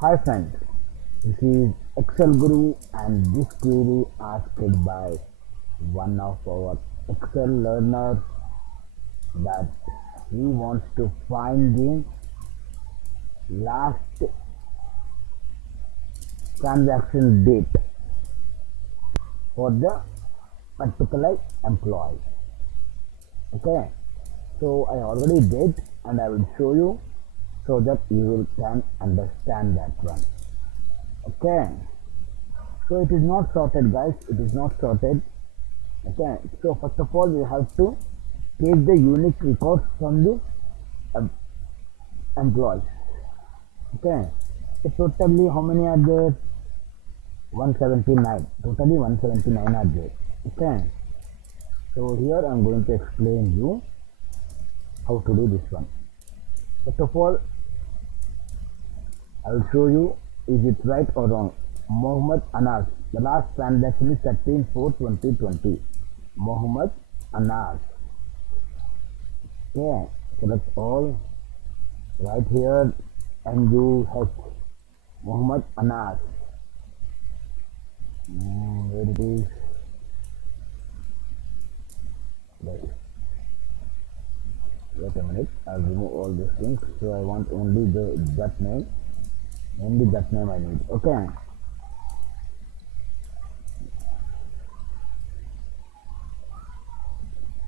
Hi friends, this is Excel Guru and this query asked by one of our Excel learners that he wants to find the last transaction date for the particular employee. Okay, so I already did and I will show you so that you will can understand that one. Okay, so it is not sorted guys, it is not sorted. Okay, so first of all we have to take the unique records from the em- employees. Okay, so totally how many are there? 179. Totally 179 are there. Okay, so here I am going to explain you how to do this one. First of all, I will show you is it right or wrong. Mohammed Anas. The last transaction is 13/4/2020. Mohammed Anas. Okay, select all. Right here, MUH. Mohammed Anas. Where it is? Wait, wait a minute. I'll remove all these things. So I want only that name. Only that name I need. Okay.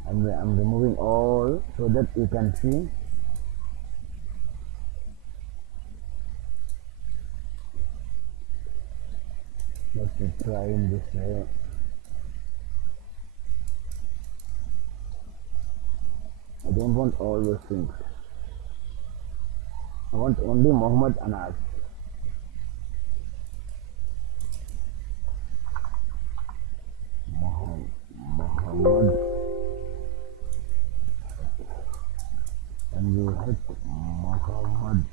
I'm removing all so that you can see. Let me try in this way. I don't want all those things. I want only Mohammed Anas. Mohammed, and you hit Mohammed.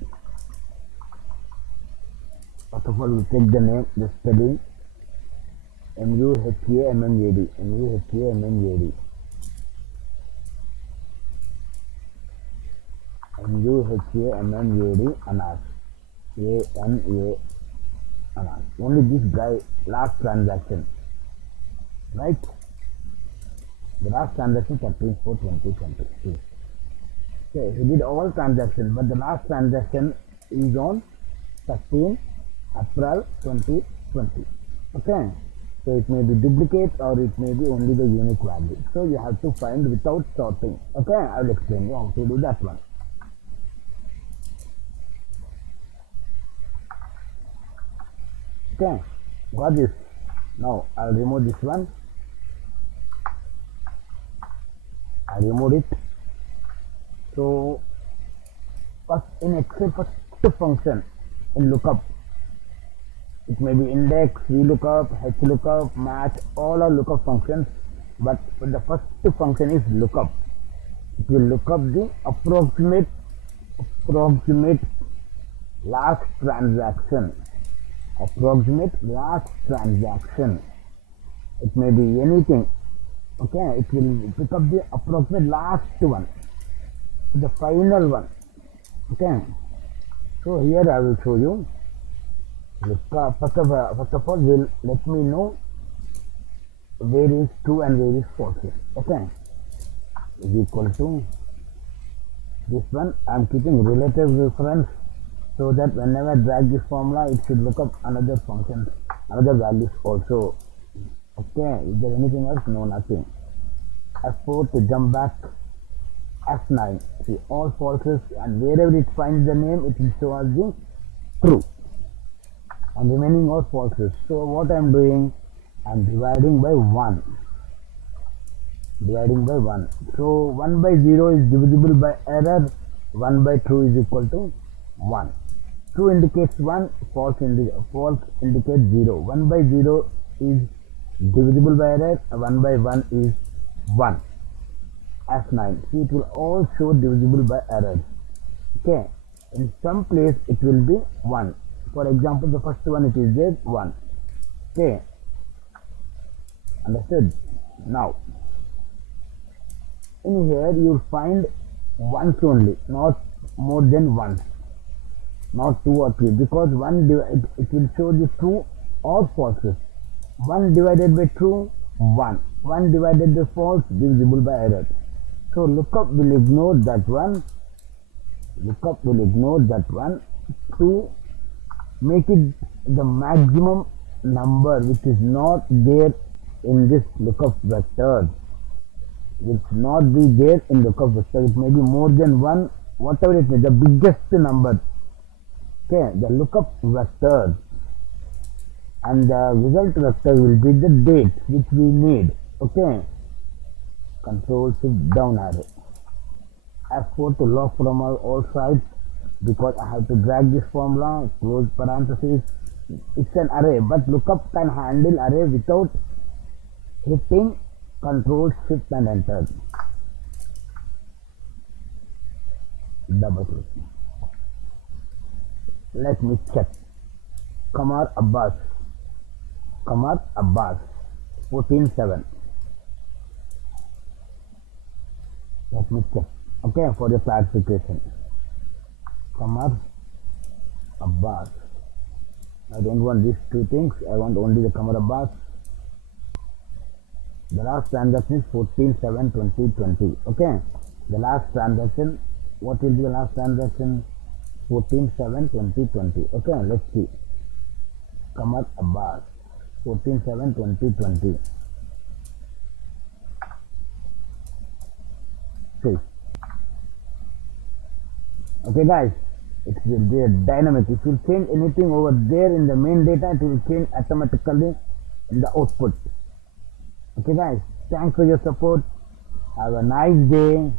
First of all, we take the name, the spelling. Muhammad. Muhammad. Muhammad Anas. ANA Anas. Only this guy last transaction. Right? The last transaction 13/4/2020. Okay, he did all transactions, but the last transaction is on 13 April 2020. Okay, so it may be duplicate or it may be only the unique value. So you have to find without sorting. Okay, I will explain you how to do that one. Okay, got this. Now I'll remove this one. I removed it. So first in Excel, first function in lookup, it may be index, VLOOKUP, HLOOKUP, match, all are lookup functions, but the first function is lookup. It will look up the approximate last transaction. Approximate last transaction. It may be anything. Okay, it will pick up the approximate last one, the final one. Okay, so here I will show you. First of all, will let me know where is true and where is false. Okay, is equal to this one. I am keeping relative reference so that whenever I drag this formula, it should look up another function, another values also. Okay, is there anything else? No, nothing. F4 to jump back. F9. See all falses, and wherever it finds the name, it will show as the true. And remaining all falses. So what I am doing, I am dividing by 1. Dividing by 1. So 1 by 0 is divisible by error. 1 by true is equal to 1. True indicates 1, false indicates 0. 1 by 0 is divisible by error. 1 by 1 is 1. F9. See, it will all show divisible by error. Okay. In some place it will be 1. For example, the first one it is there 1. Okay. Understood? Now, in here you will find ones only, not more than once. not 2 or 3, because it will show the true or false. 1 divided by true, 1. 1 divided by false, divisible by error. So lookup will ignore that one. Lookup will ignore that one to make it the maximum number which is not there in this lookup vector. Which not be there in lookup vector. It may be more than one, whatever it is, the biggest number. Okay, the lookup vector and the result vector will be the date which we need. Okay, control shift down arrow. F4 to lock from all sides, because I have to drag this formula, close parenthesis. It's an array, but lookup can handle array without hitting control shift and enter. Double click. Let me check. Qamar Abbas 14:7. Let me check. Okay, for the clarification. Qamar Abbas. I don't want these two things. I want only the Qamar Abbas. The last transaction is 14/7/2020. Okay. The last transaction. What will be the last transaction? 14/7/2020. Okay. Let's see. Qamar Abbas. 14/7/2020. See. Okay guys, it will be a dynamic. If you change anything over there in the main data, it will change automatically in the output. Okay guys, thanks for your support. Have a nice day.